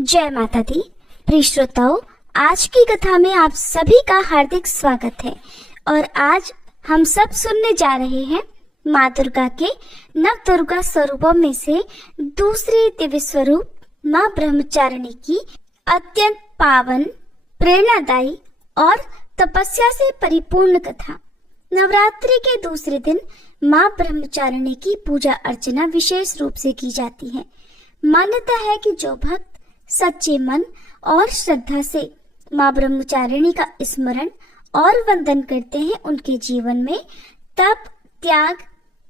जय माता दी। प्रिय श्रोताओं, आज की कथा में आप सभी का हार्दिक स्वागत है। और आज हम सब सुनने जा रहे हैं माँ दुर्गा के नव दुर्गा स्वरूपों में से दूसरे दिव्य स्वरूप माँ ब्रह्मचारिणी की अत्यंत पावन, प्रेरणादायी और तपस्या से परिपूर्ण कथा। नवरात्रि के दूसरे दिन माँ ब्रह्मचारिणी की पूजा अर्चना विशेष रूप से की जाती है। मान्यता है कि जो भक्त सच्चे मन और श्रद्धा से माँ ब्रह्मचारिणी का स्मरण और वंदन करते हैं, उनके जीवन में तप, त्याग,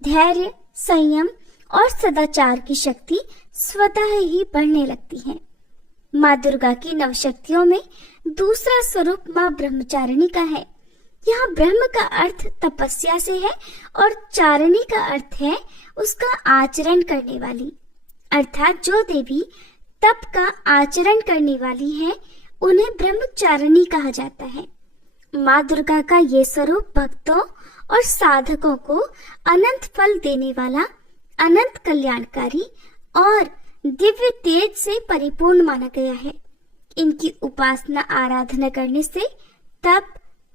धैर्य, संयम और सदाचार की शक्ति स्वतः ही बढ़ने लगती है। माँ दुर्गा की नवशक्तियों में दूसरा स्वरूप माँ ब्रह्मचारिणी का है। यहाँ ब्रह्म का अर्थ तपस्या से है और चारिणी का अर्थ है उसका आचरण करने वाली, अर्थात जो देवी तप का आचरण करने वाली है उन्हें ब्रह्मचारिणी कहा जाता है। माँ दुर्गा का ये स्वरूप भक्तों और साधकों को अनंत फल देने वाला, अनंत कल्याणकारी और दिव्य तेज से परिपूर्ण माना गया है। इनकी उपासना आराधना करने से तप,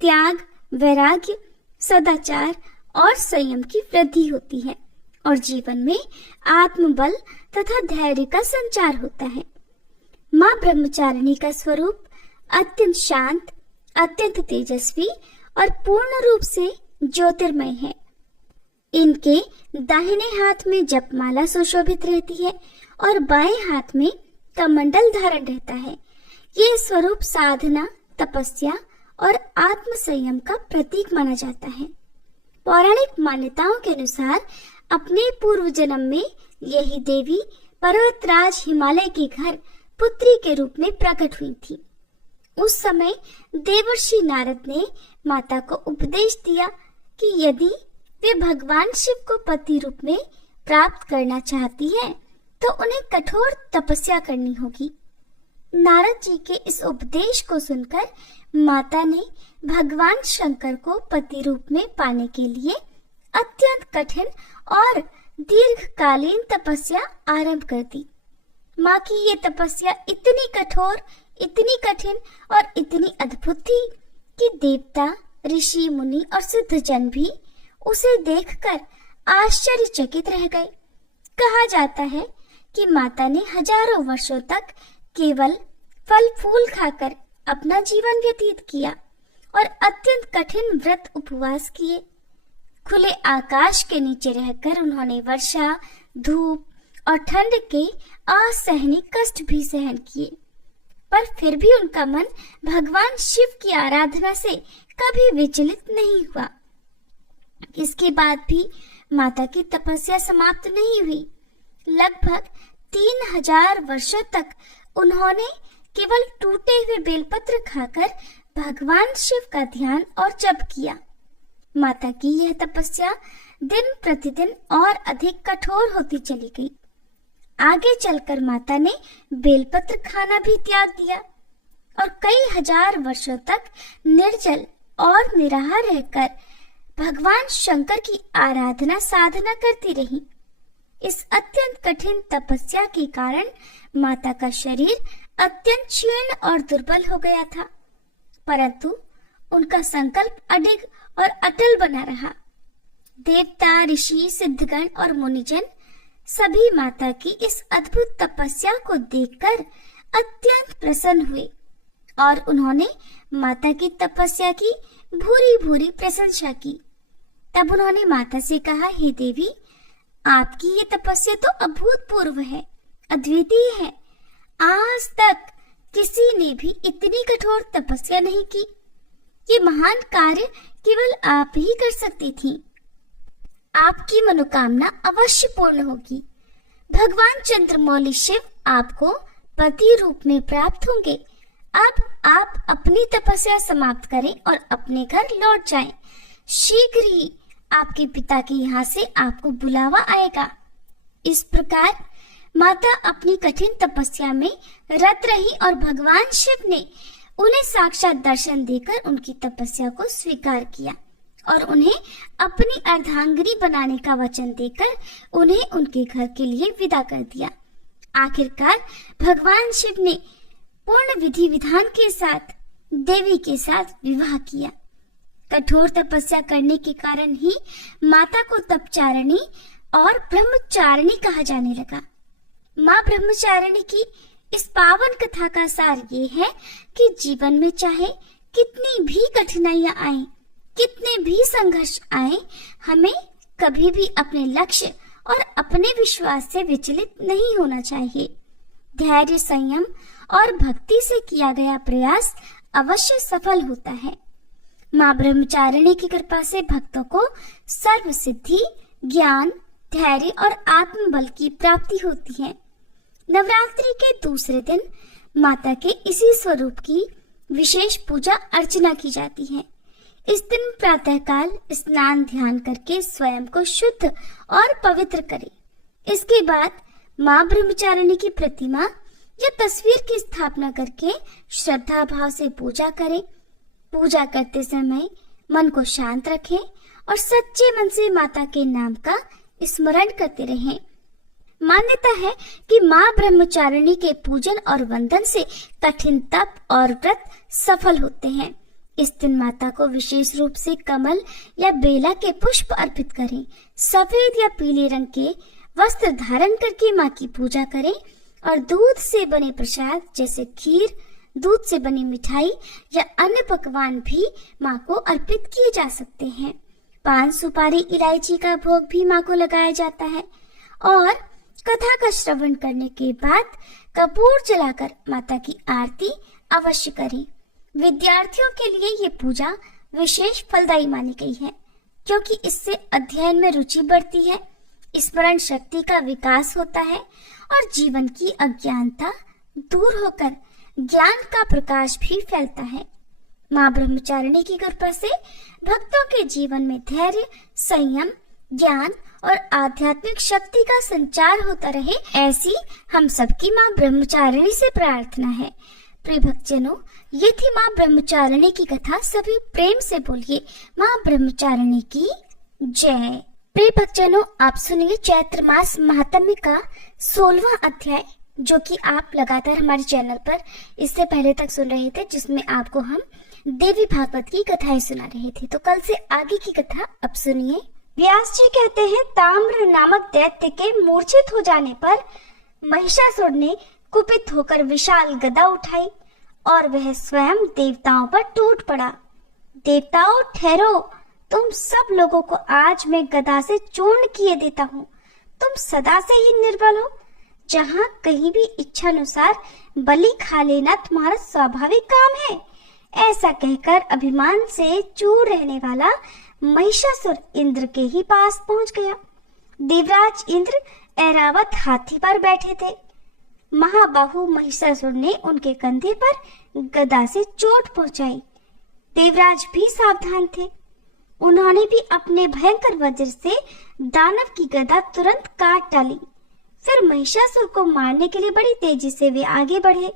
त्याग, वैराग्य, सदाचार और संयम की वृद्धि होती है और जीवन में आत्मबल तथा धैर्य का संचार होता है। माँ ब्रह्मचारिणी का स्वरूप अत्यंत शांत, अत्यंत तेजस्वी और पूर्ण रूप से ज्योतिर्मय है। इनके दाहिने हाथ में जपमाला सुशोभित रहती है और बाएं हाथ में कमंडल धारण रहता है। ये स्वरूप साधना, तपस्या और आत्म संयम का प्रतीक माना जाता है। पौराणिक मान्यताओं के अनुसार अपने पूर्व जन्म में यही देवी पर्वतराज हिमालय के घर पुत्री के रूप में प्रकट हुई थी। उस समय देवर्षि नारद ने माता को उपदेश दिया कि यदि वे भगवान शिव को पति रूप में प्राप्त करना चाहती है तो उन्हें कठोर तपस्या करनी होगी। नारद जी के इस उपदेश को सुनकर माता ने भगवान शंकर को पति रूप में पाने के लिए अत्यंत कठिन और दीर्घकालीन तपस्या आरंभ कर दी। माँ की ये तपस्या इतनी कठोर, इतनी कठिन और इतनी अद्भुत थी कि देवता, ऋषि, मुनि और सिद्धजन भी उसे देखकर आश्चर्यचकित रह गए। कहा जाता है कि माता ने हजारों वर्षों तक केवल फल फूल खाकर अपना जीवन व्यतीत किया और अत्यंत कठिन व्रत उपवास किए। खुले आकाश के नीचे रहकर उन्होंने वर्षा, धूप और ठंड के असहनीय कष्ट भी सहन किए, पर फिर भी उनका मन भगवान शिव की आराधना से कभी विचलित नहीं हुआ। इसके बाद भी माता की तपस्या समाप्त नहीं हुई। लगभग 3000 वर्षों तक उन्होंने केवल टूटे हुए बेलपत्र खाकर भगवान शिव का ध्यान और जप किया। माता की यह तपस्या दिन प्रतिदिन और अधिक कठोर होती चली गई। आगे चलकर माता ने बेलपत्र खाना भी त्याग दिया और कई हजार वर्षों तक निर्जल और निराहार रहकर भगवान शंकर की आराधना साधना करती रही। इस अत्यंत कठिन तपस्या के कारण माता का शरीर अत्यंत क्षीण और दुर्बल हो गया था, परंतु उनका संकल्प अडिग और अटल बना रहा। देवता, ऋषि, सिद्धगण और मुनिजन सभी माता की इस अद्भुत तपस्या को देखकर अत्यंत प्रसन्न हुए और उन्होंने माता की तपस्या की भूरी भूरी प्रशंसा की। तब उन्होंने माता से कहा, हे देवी, आपकी ये तपस्या तो अभूतपूर्व है, अद्वितीय है। आज तक किसी ने भी इतनी कठोर तपस्या नहीं की। ये महान कार्य केवल आप ही कर सकती थी। आपकी मनोकामना अवश्य पूर्ण होगी। भगवान चंद्रमौली शिव आपको पति रूप में प्राप्त होंगे। अब आप अपनी तपस्या समाप्त करें और अपने घर लौट जाएं। शीघ्र ही आपके पिता के यहाँ से आपको बुलावा आएगा। इस प्रकार माता अपनी कठिन तपस्या में रत रही और भगवान शिव ने उन्हें साक्षात दर्शन देकर उनकी तपस्या को स्वीकार किया और उन्हें अपनी अर्धांगिनी बनाने का वचन देकर उन्हें उनके घर के लिए विदा कर दिया। आखिरकार भगवान शिव ने पूर्ण विधि विधान के साथ देवी के साथ विवाह किया। कठोर तपस्या करने के कारण ही माता को तपचारिणी और ब्रह्मचारिणी कहा जाने लगा। माँ ब्रह्मचारिणी की इस पावन कथा का सार ये है कि जीवन में चाहे कितनी भी कठिनाइयां आए, कितने भी संघर्ष आए, हमें कभी भी अपने लक्ष्य और अपने विश्वास से विचलित नहीं होना चाहिए। धैर्य, संयम और भक्ति से किया गया प्रयास अवश्य सफल होता है। माँ ब्रह्मचारिणी की कृपा से भक्तों को सर्व सिद्धि, ज्ञान, धैर्य और आत्मबल की प्राप्ति होती है। नवरात्रि के दूसरे दिन माता के इसी स्वरूप की विशेष पूजा अर्चना की जाती है। इस दिन प्रातःकाल स्नान ध्यान करके स्वयं को शुद्ध और पवित्र करें। इसके बाद माँ ब्रह्मचारिणी की प्रतिमा या तस्वीर की स्थापना करके श्रद्धा भाव से पूजा करें। पूजा करते समय मन को शांत रखें और सच्चे मन से माता के नाम का स्मरण करते रहें। मान्यता है कि माँ ब्रह्मचारिणी के पूजन और वंदन से कठिन तप और व्रत सफल होते हैं। इस दिन माता को विशेष रूप से कमल या बेला के पुष्प अर्पित करें। सफेद या पीले रंग के वस्त्र धारण करके माँ की पूजा करें और दूध से बने प्रसाद जैसे खीर, दूध से बनी मिठाई या अन्य पकवान भी माँ को अर्पित किए जा सकते हैं। पान, सुपारी, इलायची का भोग भी माँ को लगाया जाता है और कथा का श्रवण करने के बाद कपूर जलाकर माता की आरती अवश्य करें। विद्यार्थियों के लिए ये पूजा विशेष फलदायी मानी गई है, क्योंकि इससे अध्ययन में रुचि बढ़ती है, स्मरण शक्ति का विकास होता है और जीवन की अज्ञानता दूर होकर ज्ञान का प्रकाश भी फैलता है। माँ ब्रह्मचारिणी की कृपा से भक्तों के जीवन में धैर्य, संयम, ज्ञान और आध्यात्मिक शक्ति का संचार होता रहे, ऐसी हम सबकी माँ ब्रह्मचारिणी से प्रार्थना है। प्रिय भक्तजनों, ये थी माँ ब्रह्मचारिणी की कथा। सभी प्रेम से बोलिए माँ ब्रह्मचारिणी की जय। प्रिय भक्तजनों, आप सुनिए चैत्र मास महात्म्य का 16वां अध्याय, जो कि आप लगातार हमारे चैनल पर इससे पहले तक सुन रहे थे, जिसमें आपको हम देवी भागवत की कथाएं सुना रहे थे। तो कल से आगे की कथा अब सुनिए। व्यास जी कहते हैं, ताम्र नामक दैत्य के मूर्छित हो जाने पर महिषासुर ने कुपित होकर विशाल गदा उठाई और वह स्वयं देवताओं पर टूट पड़ा। देवताओं, ठहरो, तुम सब लोगों को आज मैं गदा से चूर्ण किए देता हूँ। तुम सदा से ही निर्बल हो। जहाँ कहीं भी इच्छा अनुसार बलि खा लेना तुम्हारा स्वाभाविक काम है। ऐसा कहकर अभिमान से चूर रहने वाला महिषासुर इंद्र के ही पास पहुंच गया। देवराज इंद्र ऐरावत हाथी पर बैठे थे। महाबाहु महिषासुर ने उनके कंधे पर गदा से चोट पहुंचाई। देवराज भी सावधान थे। उन्होंने भी अपने भयंकर वज्र से दानव की गदा तुरंत काट डाली। फिर महिषासुर को मारने के लिए बड़ी तेजी से वे आगे बढ़े।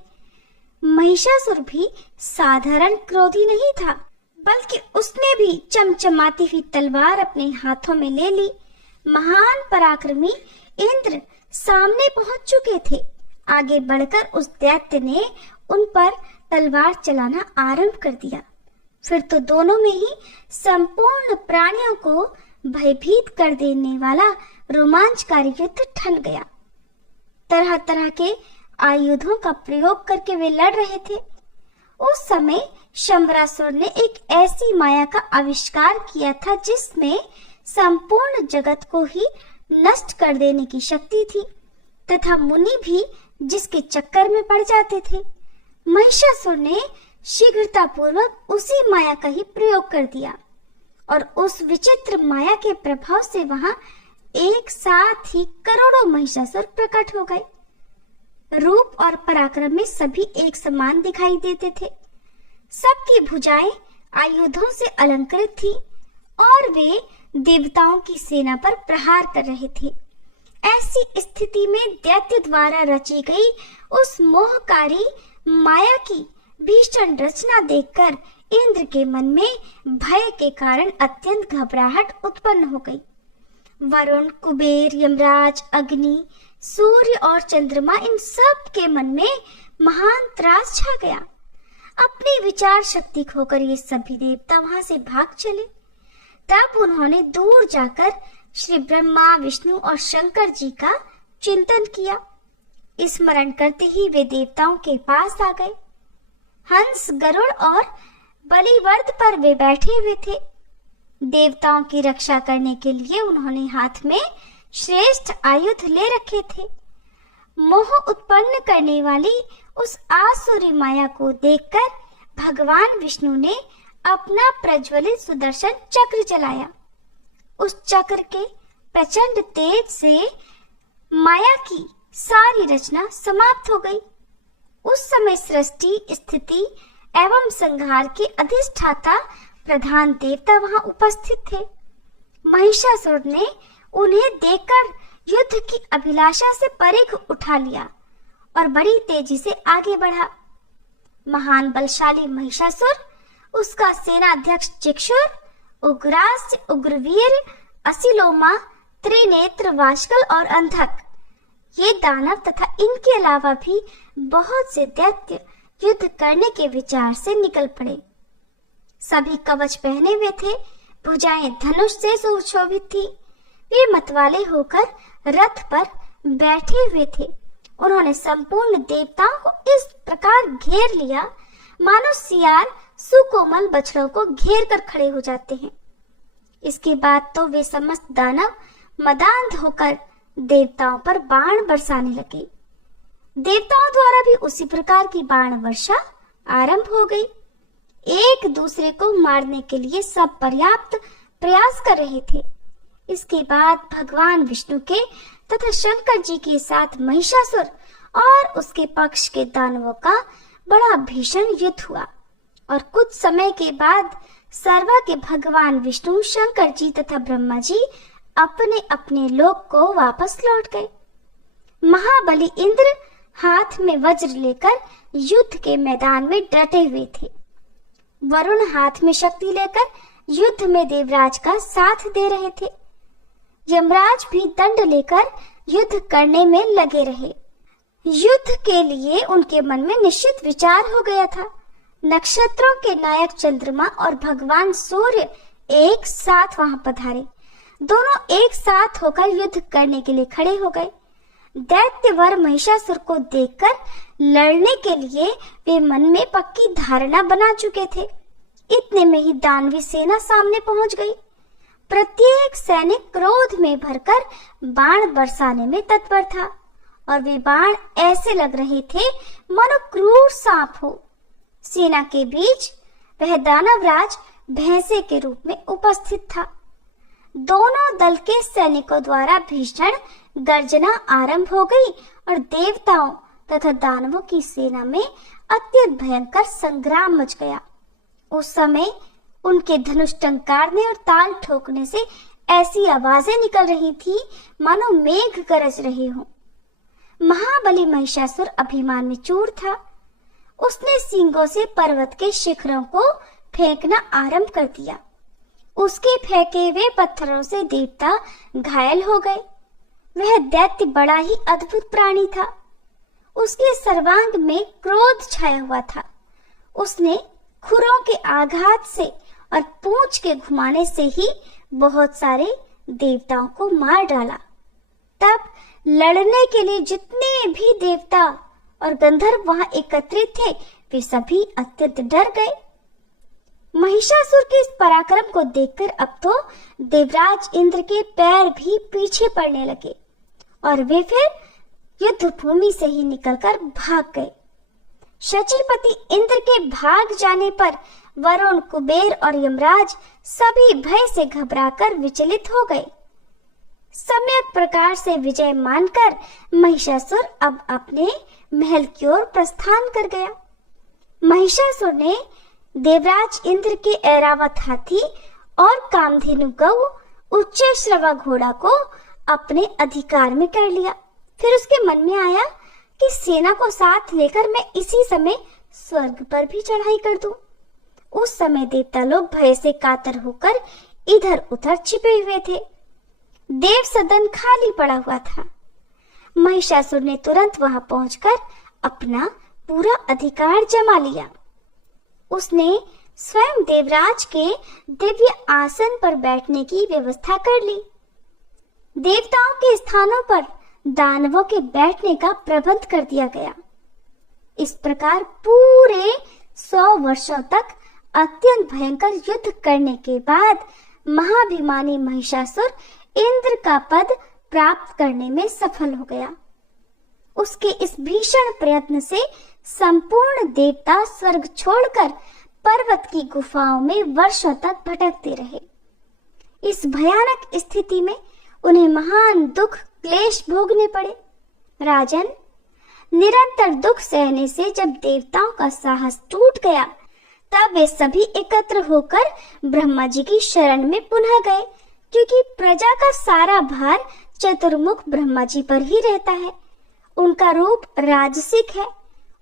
महिषासुर भी साधारण क्रोधी नहीं था, बल्कि उसने भी चमचमाती हुई तलवार अपने हाथों में ले ली। महान पराक्रमी इंद्र सामने पहुंच चुके थे। आगे बढ़कर उस दैत्य ने उन पर तलवार चलाना आरंभ कर दिया। फिर तो दोनों में ही संपूर्ण प्राणियों को भयभीत कर देने वाला रोमांचकारी युद्ध ठन गया। तरह तरह के आयुधों का प्रयोग करके वे लड़ रहे थे। उस समय शंबरासुर ने एक ऐसी माया का आविष्कार किया था जिसमें संपूर्ण जगत को ही नष्ट कर देने की शक्ति थी, तथा मुनि भी जिसके चक्कर में पड़ जाते थे। महिषासुर ने शीघ्रता पूर्वक उसी माया का ही प्रयोग कर दिया और उस विचित्र माया के प्रभाव से वहां एक साथ ही करोड़ों महिषासुर प्रकट हो गए। रूप और पराक्रम में सभी एक समान दिखाई देते थे। सबकी भुजाएं आयुधों से अलंकृत थी और वे देवताओं की सेना पर प्रहार कर रहे थे। ऐसी स्थिति में दैत्य द्वारा रची गई उस मोहकारी माया की भीषण रचना देखकर इंद्र के मन में भय के कारण अत्यंत घबराहट उत्पन्न हो गई। वरुण, कुबेर, यमराज, अग्नि, सूर्य और चंद्रमा, इन सब के मन में महान त्रास छा गया। अपनी विचार शक्ति खोकर ये सभी देवता वहां से भाग चले। तब उन्होंने दूर जाकर श्री ब्रह्मा, विष्णु और शंकर जी का चिंतन किया। स्मरण करते ही वे देवताओं के पास आ गए। हंस, गरुड़ और बलिवर्द पर वे बैठे हुए थे। देवताओं की रक्षा करने के लिए उन्होंने हाथ में श्रेष्ठ आयुध ले रखे थे। मोह उत्पन्न करने वाली उस आसुरी माया को देखकर भगवान विष्णु ने अपना प्रज्वलित सुदर्शन चक्र चलाया। उस चक्र के प्रचंड तेज से माया की सारी रचना समाप्त हो गई। उस समय सृष्टि, स्थिति एवं संहार के अधिष्ठाता प्रधान देवता वहां उपस्थित थे। महिषासुर ने उन्हें देखकर युद्ध की अभिलाषा से परिघ उठा लिया और बड़ी तेजी से आगे बढ़ा। महान बलशाली महिषासुर, उसका सेनाध्यक्ष चिक्षुर, उग्रास्य, उग्रवीर, असिलोमा, त्रिनेत्र, वाशकल और अंधक, ये दानव तथा इनके अलावा भी बहुत से दैत्य युद्ध करने के विचार से निकल पड़े। सभी कवच पहने हुए थे, भुजाएं धनुष से सुशोभित थी। वे मतवाले होकर रथ पर बैठे हुए थे। उन्होंने संपूर्ण देवताओं को इस प्रकार घेर लिया मानो सियार सुकोमल बछड़ों को घेर कर खड़े हो जाते हैं। इसके बाद तो वे समस्त दानव मदांध होकर देवताओं पर बाण बरसाने लगे। देवताओं द्वारा भी उसी प्रकार की बाण वर्षा आरंभ हो गई। एक दूसरे को मारने के लिए सब पर्याप्त प्रयास कर रहे थे। इसके बाद भगवान विष्णु के तथा शंकर जी के साथ महिषासुर और उसके पक्ष के दानवों का बड़ा भीषण युद्ध हुआ और कुछ समय के बाद सर्वा के भगवान विष्णु, शंकर जी तथा ब्रह्मा जी अपने अपने लोक को वापस लौट गए। महाबली इंद्र हाथ में वज्र लेकर युद्ध के मैदान में डटे हुए थे। वरुण हाथ में शक्ति लेकर युद्ध में देवराज का साथ दे रहे थे। यमराज भी दंड लेकर युद्ध करने में लगे रहे। युद्ध के लिए उनके मन में निश्चित विचार हो गया था। नक्षत्रों के नायक चंद्रमा और भगवान सूर्य एक साथ वहां पधारे। दोनों एक साथ होकर युद्ध करने के लिए खड़े हो गए। दैत्यवर महिषासुर को देखकर लड़ने के लिए वे मन में पक्की धारणा बना चुके थे। इतने में ही दानवी सेना सामने पहुंच गई। प्रत्येक सैनिक क्रोध में भरकर बाण बरसाने में तत्पर था और वे बाण ऐसे लग रहे थे मानो क्रूर सांप हो। सेना के बीच वह दानवराज भैंसे के रूप में उपस्थित था। दोनों दल के सैनिकों द्वारा भीषण गर्जना आरंभ हो गई और देवताओं तथा दानवों की सेना में अत्यंत भयंकर संग्राम मच गया। उस समय उनके धनुष टंकारने और ताल ठोकने से ऐसी आवाजें निकल रही थी मानो मेघ गरज रहे हों। महाबली महिषासुर अभिमान में चूर था। उसने सींगों से पर्वत के शिखरों को फेंकना आरंभ कर दिया। उसके फेंके हुए पत्थरों से देवता घायल हो गए। वह दैत्य बड़ा ही अद्भुत प्राणी था। उसके सर्वांग में क्रोध छाया हुआ था। उसने खुरों के आघात से और पूंछ के घुमाने से ही बहुत सारे देवताओं को मार डाला। तब लड़ने के लिए जितने भी देवता और गंधर्व वहां एकत्रित थे, वे सभी अत्यंत डर गए। महिषासुर के इस पराक्रम को देखकर अब तो देवराज इंद्र के पैर भी पीछे पड़ने लगे और वे फिर युद्ध भूमि से ही निकलकर भाग गए। शचीपति इंद्र के भाग जाने पर वरुण, कुबेर और यमराज सभी भय से घबराकर विचलित हो गए। सम्यक प्रकार से विजय मानकर महिषासुर अब अपने महल की ओर प्रस्थान कर गया। महिषासुर ने देवराज इंद्र के ऐरावत हाथी और कामधेनु गौ, उच्च श्रवा घोड़ा को अपने अधिकार में कर लिया। फिर उसके मन में आया कि सेना को साथ लेकर मैं इसी समय स्वर्ग पर भी चढ़ाई कर दूं। उस समय देवता लोग भय से कातर होकर इधर उधर छिपे हुए थे। देव सदन खाली पड़ा हुआ था। महिषासुर ने तुरंत वहां पहुंचकर अपना पूरा अधिकार जमा लिया। उसने स्वयं देवराज के दिव्य आसन पर बैठने की व्यवस्था कर ली। देवताओं के स्थानों पर दानवों के बैठने का प्रबंध कर दिया गया। इस प्रकार पूरे 100 वर्षों तक अत्यंत भयंकर युद्ध करने के बाद महाभिमानी महिषासुर इंद्र का पद प्राप्त करने में सफल हो गया। उसके इस भीषण प्रयत्न से संपूर्ण देवता स्वर्ग छोड़कर पर्वत की गुफाओं में वर्षों तक भटकते रहे। इस भयानक स्थिति में उन्हें महान दुख क्लेश भोगने पड़े। राजन, निरंतर दुख सहने से जब देवताओं का साहस टूट गया, तब वे सभी एकत्र होकर ब्रह्मा जी की शरण में पुनः गए, क्योंकि प्रजा का सारा भार चतुर्मुख ब्रह्मा जी पर ही रहता है। उनका रूप राजसिक है।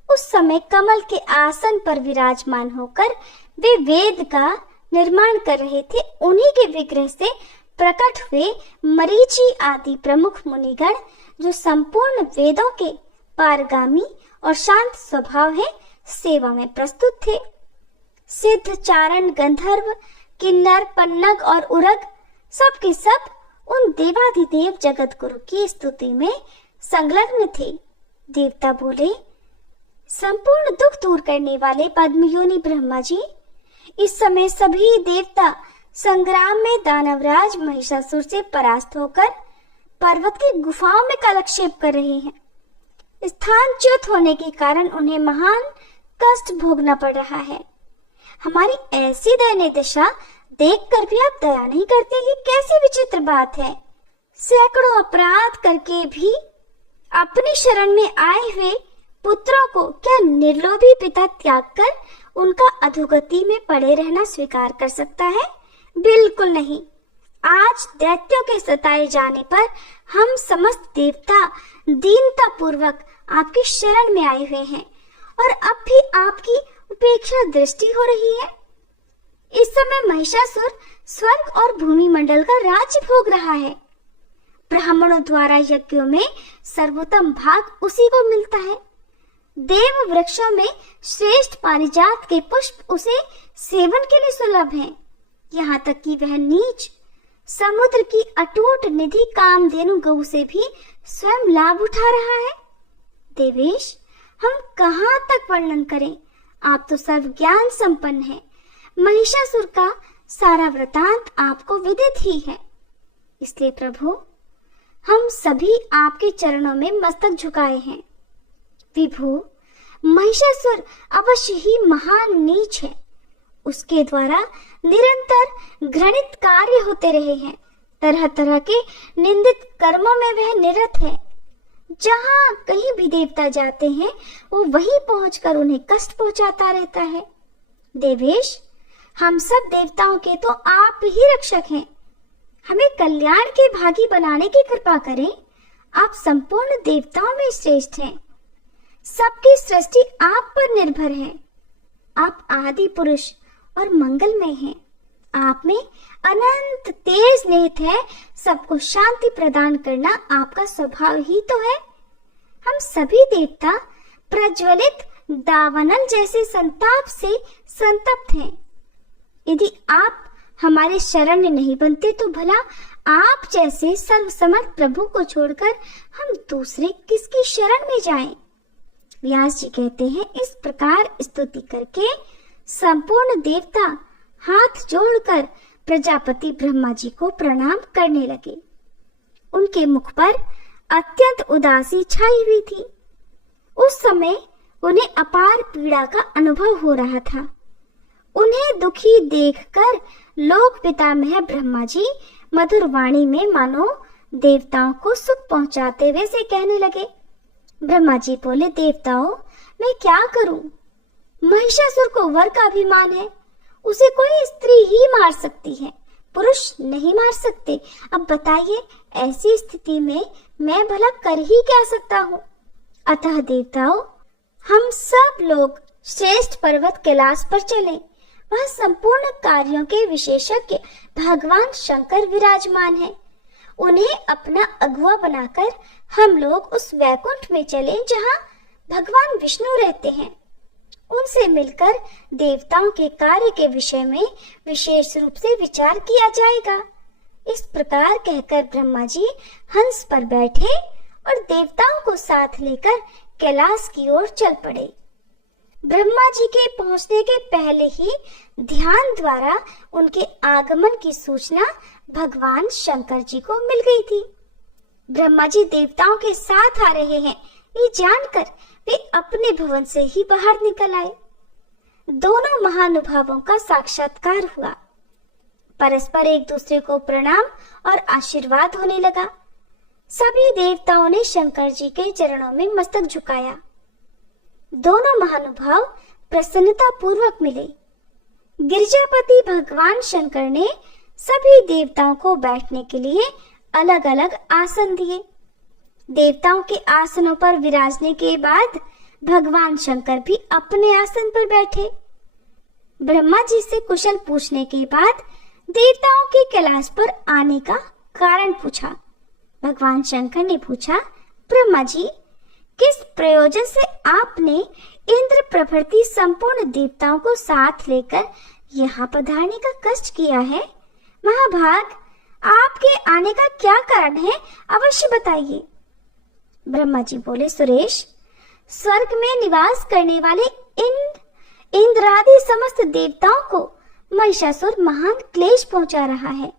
उस समय कमल के आसन पर विराजमान होकर वे वेद का निर्माण कर रहे थे। उन्हीं के विग्रह से प्रकट हुए मरीचि आदि प्रमुख मुनिगण, जो संपूर्ण वेदों के पारगामी और शांत स्वभाव है, सेवा में प्रस्तुत थे। सिद्ध, चारण, गंधर्व, किन्नर, पन्नग और उरग सब के सब उन देवाधिदेव जगत गुरु की स्तुति में संलग्न थे। देवता बोले, संपूर्ण दुख दूर करने वाले पद्मयोनि ब्रह्मा जी, इस समय सभी देवता संग्राम में दानवराज महिषासुर से परास्त होकर पर्वत की गुफाओं में कालक्षेप कर रहे हैं। स्थानच्युत होने के कारण उन्हें महान कष्ट भोगना पड़ रहा है। हमारी ऐसी दयनीय दशा देखकर भी आप दया नहीं करते, ये कैसी विचित्र बात है। सैकड़ों अपराध करके भी अपनी शरण में आए हुए पुत्रों को क्या निर्लोभी पिता त्याग कर उनका अधोगति में पड़े रहना स्वीकार कर सकता है? बिल्कुल नहीं। आज दैत्यों के सताए जाने पर हम समस्त देवता दीनता पूर्वक आपकी शरण में आए हुए हैं और अब भी आपकी उपेक्षा दृष्टि हो रही है। इस समय महिषासुर स्वर्ग और भूमि मंडल का राज्य भोग रहा है। ब्राह्मणों द्वारा यज्ञों में सर्वोत्तम भाग उसी को मिलता है। देव वृक्षों में श्रेष्ठ पारिजात के पुष्प उसे सेवन के लिए सुलभ हैं। यहाँ तक कि वह नीच समुद्र की अटूट निधि कामधेनु गौ से भी स्वयं लाभ उठा रहा है। देवेश, हम कहाँ तक वर्णन करें, आप तो सर्व ज्ञान संपन्न हैं। महिषासुर का सारा वृतांत आपको विदित ही है। इसलिए प्रभु, हम सभी आपके चरणों में मस्तक झुकाए हैं। विभु, महिषासुर अवश्य ही महान नीच है। उसके द्वारा निरंतर घृणित कार्य होते रहे हैं। तरह तरह के निंदित कर्मों में वह निरत है। जहाँ कहीं भी देवता जाते हैं, वो वहीं पहुंचकर उन्हें कष्ट पहुंचाता रहता है। देवेश, हम सब देवताओं के तो आप ही रक्षक हैं। हमें कल्याण के भागी बनाने की कृपा करें। आप संपूर्ण देवताओं में श्रेष्ठ हैं। सबकी सृष्टि आप पर निर्भर है। आप आदि पुरुष और मंगलमय हैं। आप में अनंत तेज निहित है। सबको शांति प्रदान करना आपका स्वभाव ही तो है। हम सभी देवता प्रज्वलित दावानल जैसे संताप से संतप्त हैं। यदि आप हमारे शरण नहीं बनते तो भला आप जैसे सर्वसमर्थ प्रभु को छोड़कर हम दूसरे किसकी शरण में जाएं? व्यास जी कहते हैं, इस प्रकार स्तुति करके संपूर्ण देवता हाथ जोड़कर प्रजापति ब्रह्मा जी को प्रणाम करने लगे। उनके मुख पर अत्यंत उदासी छाई हुई थी। उस समय उन्हें अपार पीड़ा का अनुभव हो रहा था। उन्हें दुखी देखकर लोक पितामह ब्रह्मा जी मधुर वाणी में मानो देवताओं को सुख पहुंचाते हुए से कहने लगे। ब्रह्मा जी बोले, देवताओं, मैं क्या करूं? महिषासुर को वर का अभिमान है। उसे कोई स्त्री ही मार सकती है, पुरुष नहीं मार सकते। अब बताइए, ऐसी स्थिति में मैं भला कर ही क्या सकता हूँ? अतः देवताओं, हम सब लोग श्रेष्ठ पर्वत कैलाश पर चलें। वह संपूर्ण कार्यों के विशेषज्ञ भगवान शंकर विराजमान है। उन्हें अपना अगुआ बनाकर हम लोग उस वैकुंठ में चलें जहां भगवान विष्णु रहते हैं। उनसे मिलकर देवताओं के कार्य के विषय में विशेष रूप से विचार किया जाएगा। इस प्रकार कहकर ब्रह्मा जी हंस पर बैठे और देवताओं को साथ लेकर कैलाश की ओर चल पड़े। ब्रह्मा जी के पहुंचने के पहले ही ध्यान द्वारा उनके आगमन की सूचना भगवान शंकर जी को मिल गई थी। ब्रह्मा जी देवताओं के साथ आ रहे हैं, ये जानकर वे अपने भवन से ही बाहर निकल आए। दोनों महानुभावों का साक्षात्कार हुआ। परस्पर एक दूसरे को प्रणाम और आशीर्वाद होने लगा। सभी देवताओं ने शंकर जी के चरणों में मस्तक झुकाया। दोनों महानुभाव प्रसन्नता पूर्वक मिले। गिरजापति भगवान शंकर ने सभी देवताओं को बैठने के लिए अलग अलग आसन दिए। देवताओं के आसनों पर विराजने के बाद भगवान शंकर भी अपने आसन पर बैठे। ब्रह्मा जी से कुशल पूछने के बाद देवताओं के कैलाश पर आने का कारण पूछा। भगवान शंकर ने पूछा, ब्रह्मा जी, किस प्रयोजन से आपने इंद्र प्रभृति संपूर्ण देवताओं को साथ लेकर यहाँ पधारने का कष्ट किया है? महाभाग, आपके आने का क्या कारण है, अवश्य बताइए। ब्रह्मा जी बोले, सुरेश, स्वर्ग में निवास करने वाले इंद्रादि समस्त देवताओं को महिषासुर महान क्लेश पहुंचा रहा है।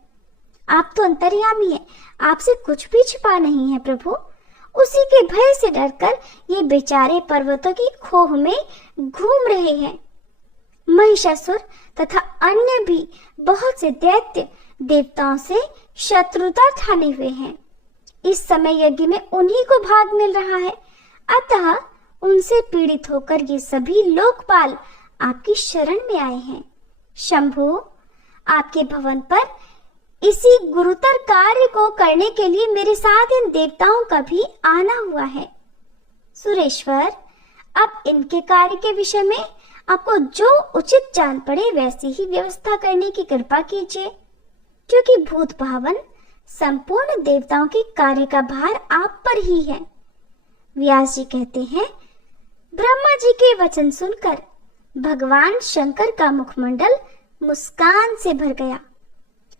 आप तो अंतर्यामी हैं, आपसे कुछ भी छिपा नहीं है प्रभु। उसी के भय से डरकर ये बेचारे पर्वतों की खोह में घूम रहे हैं। महिषासुर तथा अन्य भी बहुत से दैत्य देवताओं से शत्रुता ठाने हुए हैं। इस समय यज्ञ में उन्हीं को भाग मिल रहा है, अतः उनसे पीड़ित होकर ये सभी लोकपाल आपकी शरण में आए हैं। शंभु, आपके भवन पर इसी गुरुतर कार्य को करने के लिए मेरे साथ इन देवताओं का भी आना हुआ है। सुरेश्वर, अब इनके कार्य के विषय में आपको जो उचित जान पड़े वैसी ही व्यवस्था करने की कृपा कीजिए, क्योंकि भूत भावन संपूर्ण देवताओं के कार्य का भार आप पर ही है। व्यास जी कहते हैं, ब्रह्मा जी के वचन सुनकर भगवान शंकर का मुखमंडल मुस्कान से भर गया।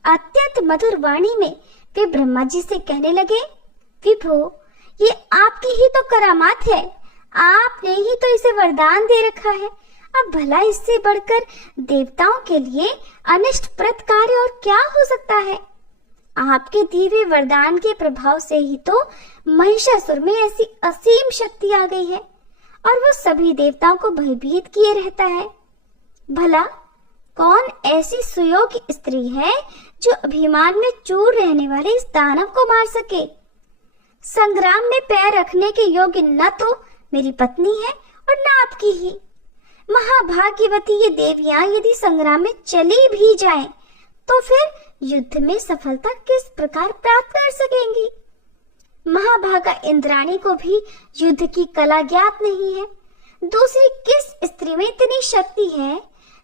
अत्यंत मधुर वाणी में वे ब्रह्मा जी से कहने लगे, विभो, ये आपकी ही तो करामात है, आपने ही तो इसे वरदान दे रखा है। अब भला इससे बढ़कर देवताओं के लिए अनिष्टप्रद कार्य और क्या हो सकता है? आपके दिए हुए वरदान के प्रभाव से ही तो महिषासुर में ऐसी असीम शक्ति आ गई है और वह सभी देवताओं को भयभीत किए रहता है। भला कौन ऐसी सुयोग्य स्त्री है जो अभिमान में चूर रहने वाले इस दानव को मार सके? संग्राम में पैर रखने के योग्य न तो मेरी पत्नी है और न आपकी ही। महाभाग्यवती ये देवियां यदि संग्राम में चली भी जाएं, तो फिर युद्ध में सफलता किस प्रकार प्राप्त कर सकेंगी? महाभागा इंद्राणी को भी युद्ध की कला ज्ञात नहीं है। दूसरी किस स्त्री में इतनी शक्ति है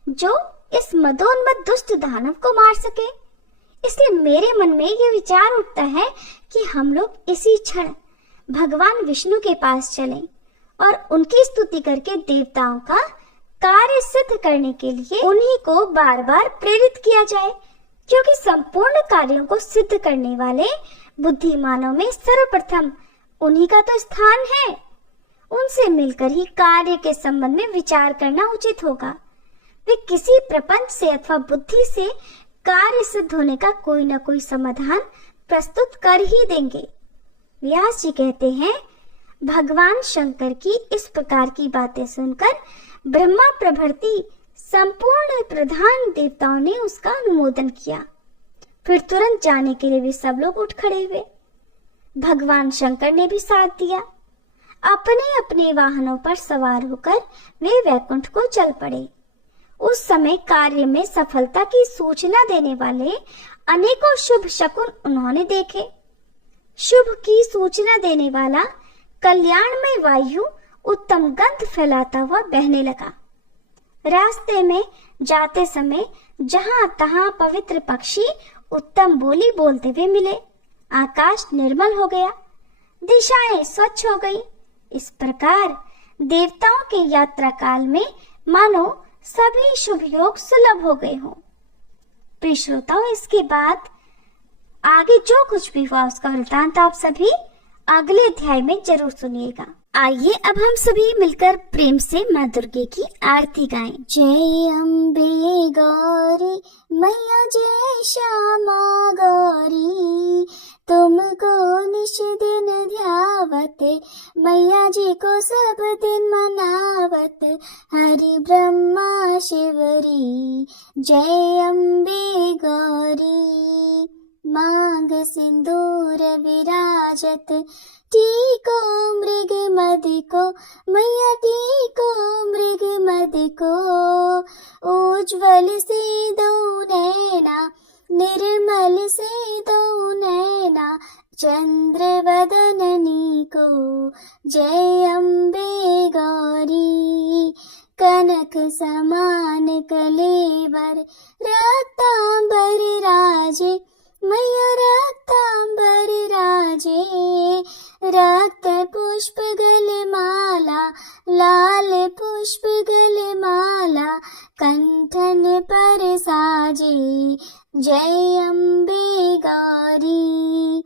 जो इस मदोन्मत्त दुष्ट दानव को मार सके? इसलिए मेरे मन में ये विचार उठता है कि हम लोग इसी क्षण भगवान विष्णु के पास चलें और उनकी स्तुति करके देवताओं का कार्य सिद्ध करने के लिए उन्हीं को बार बार प्रेरित किया जाए, क्योंकि संपूर्ण कार्यों को सिद्ध करने वाले बुद्धिमानों में सर्वप्रथम उन्हीं का तो स्थान है। उनसे मिलकर ही कार्य के संबंध में विचार करना उचित होगा। वे किसी प्रपंच से अथवा बुद्धि से कार्य सिद्ध होने का कोई न कोई समाधान प्रस्तुत कर ही देंगे। व्यास जी कहते हैं, भगवान शंकर की इस प्रकार की बातें सुनकर ब्रह्मा प्रभृति संपूर्ण प्रधान देवताओं ने उसका अनुमोदन किया। फिर तुरंत जाने के लिए भी सब लोग उठ खड़े हुए। भगवान शंकर ने भी साथ दिया। अपने अपने वाहनों पर सवार होकर वे वैकुंठ को चल पड़े। उस समय कार्य में सफलता की सूचना देने वाले अनेकों शुभ शकुन उन्होंने देखे। शुभ की सूचना देने वाला कल्याणमय वायु उत्तम गंध फैलाता हुआ बहने लगा। रास्ते में जाते समय जहां तहां पवित्र पक्षी उत्तम बोली बोलते हुए मिले। आकाश निर्मल हो गया, दिशाएं स्वच्छ हो गई। इस प्रकार देवताओं के यात्रा काल में मानो सभी शुभ योग सुलभ हो गए हों। प्रिय श्रोताओं, इसके बाद आगे जो कुछ भी हुआ उसका वृतांत आप सभी अगले अध्याय में जरूर सुनिएगा। आइए अब हम सभी मिलकर प्रेम से माँ दुर्गे की आरती गाएं। जय अम्बे गौरी मैया, जय श्यामा गौरी, तुमको निश दिन ध्यावत, मैया जी को सब दिन मनावत, हरि ब्रह्मा शिवरी, जय अम्बे गौरी। मांग सिंदूर विराजत, टीको मृग मद को, मैया टीको मृग मद को, उज्ज्वल से दो नैना, निर्मल से दो नैना, चंद्र वदननी को, जय अम्बे गौरी। कनक समान कलेवर, रक्तांबर राजे, मैया रक्तांबर राजे, रक्त पुष्प गलमाला, लाल पुष्प गलमाला, कंठन पर साजे, जय अम्बे गौरी।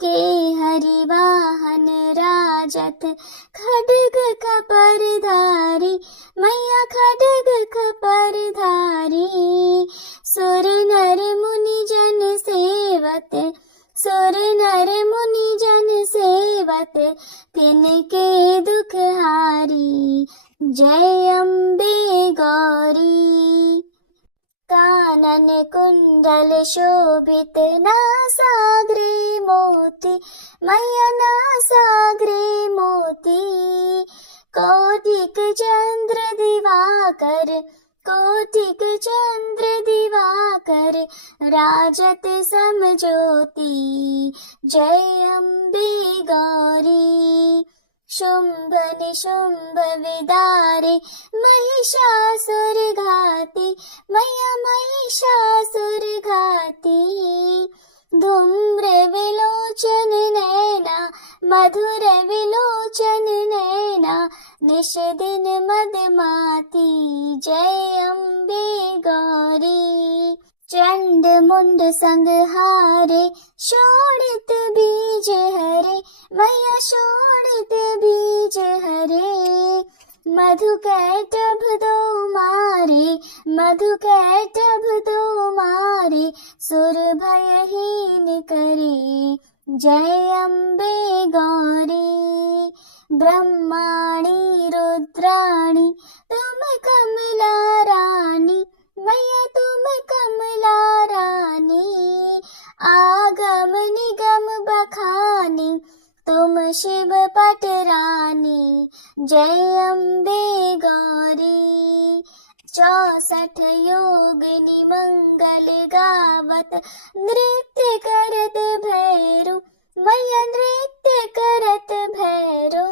के हरि वाहन राजत, खड्ग खपरधारी, मैया खड्ग खपरधारी, सुर नर मुनि जन सेवत, सुर नर मुनि जन सेवत, तिनके दुख हारी, जय अम्बे गौरी। कानन कुंडल शोभित, नासाग्रे मोती, मैया नासाग्रे मोती, कोटिक चंद्र दिवाकर, कोटिक चंद्र दिवाकर, राजत समज्योति, जय अम्बे गौरी। शुंभ निशुंभ विदारे, महिषासुर घाती, मैया महिषासुर घाती, धूम्र विलोचन नैना, मधुर विलोचन नैना, निश दिन मदमाती, जय अम्बे गौरी। चंड मुंड संहारे, शोणित बीज हरे, मैया शोणित बीज हरे, मधु कैटभ दो मारे, मधु कैटभ दो मारे, सुर भयहीन करे, जय अम्बे गौरी। ब्रह्माणी रुद्राणी, तुम कमला रानी, मैया तुम कमला रानी, आगम निगम बखानी, तुम शिव पटरानी, जय अम्बे गौरी। 64 योगिनी मंगल गावत, नृत्य करत भैरू, मैया नृत्य करत भैरू,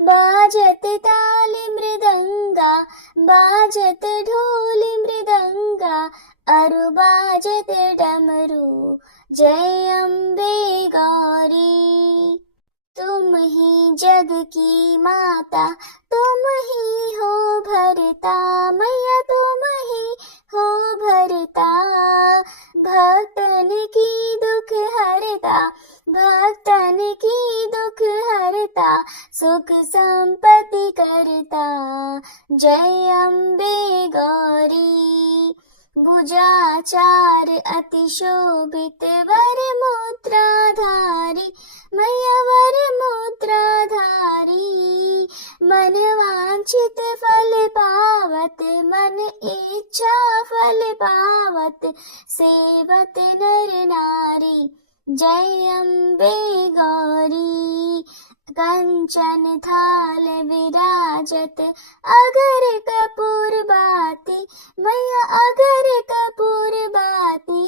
बाजत ताली मृदंगा, बाजत ढोल मृदंगा, अरु बाजत डमरू, जय अम्बे गौरी। तुम ही जग की माता, तुम ही हो भरता, मैया तुम ही हो भरता, भक्तन की दुख हरता, भक्तन की दुख हरता, सुख संपत्ति करता, जय अम्बे गौरी। भुजाचार अति शोभित, वर मुद्राधारी, मैया वर मुद्राधारी, मन वांछित फल पावत, मन इच्छा फल पावत, सेवत नर नारी, जय अम्बे गौरी। कंचन थाल विराजत, अगर कपूर बाती, मैया अगर कपूर बाती,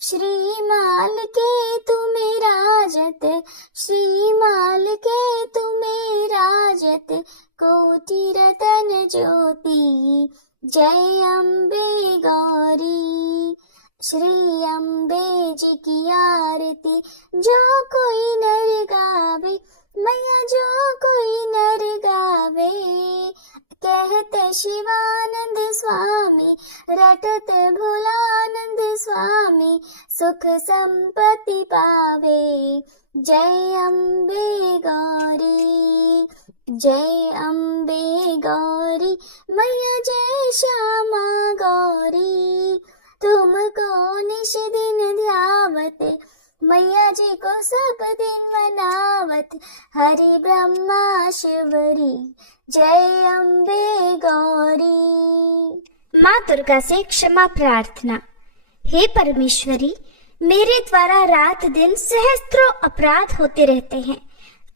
श्रीमाल के तुम्हें राजत, श्रीमाल के तुम्हें राजत, कोटि रतन ज्योति, जय अम्बे गौरी। श्री अम्बे जी की आरती जो कोई नर गावे, मैया जो कोई नर गावे। कहते शिवानंद स्वामी, रटते भोलानंद स्वामी, सुख संपत्ति पावे। जय अम्बे गौरी, जय अम्बे गौरी, मैया जय श्यामा गौरी। तुमको निश दिन ध्यावत, मैया जी को सब दिन मनावत, हरि ब्रह्मा शिवरी, जय अम्बे गौरी। माँ दुर्गा से क्षमा प्रार्थना। हे परमेश्वरी, मेरे द्वारा रात दिन सहस्त्रों अपराध होते रहते हैं।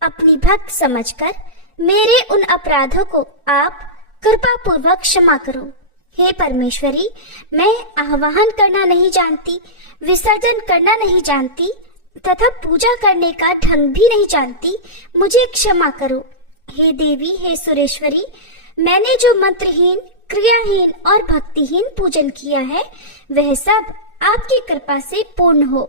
अपनी भक्त समझकर मेरे उन अपराधों को आप कृपा पूर्वक क्षमा करो। हे परमेश्वरी, मैं आवाहन करना नहीं जानती, विसर्जन करना नहीं जानती तथा पूजा करने का ढंग भी नहीं जानती, मुझे क्षमा करो। हे देवी, हे सुरेश्वरी, मैंने जो मंत्रहीन, क्रियाहीन और भक्तिहीन पूजन किया है वह सब आपकी कृपा से पूर्ण हो।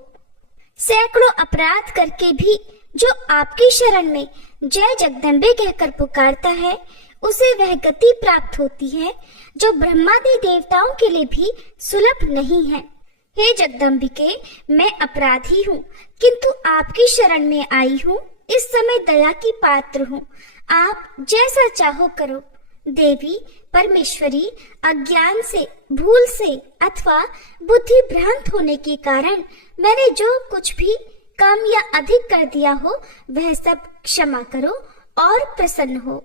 सैकड़ों अपराध करके भी जो आपकी शरण में जय जगदम्बे कहकर पुकारता है उसे वह गति प्राप्त होती है जो ब्रह्मादि देवताओं के लिए भी सुलभ नहीं है। हे जगदम्बिके, मैं अपराधी हूँ, किंतु आपकी शरण में आई हूँ। इस समय दया की पात्र हूँ, आप जैसा चाहो करो। देवी परमेश्वरी, अज्ञान से, भूल से अथवा बुद्धि भ्रांत होने के कारण मैंने जो कुछ भी कम या अधिक कर दिया हो वह सब क्षमा करो और प्रसन्न हो।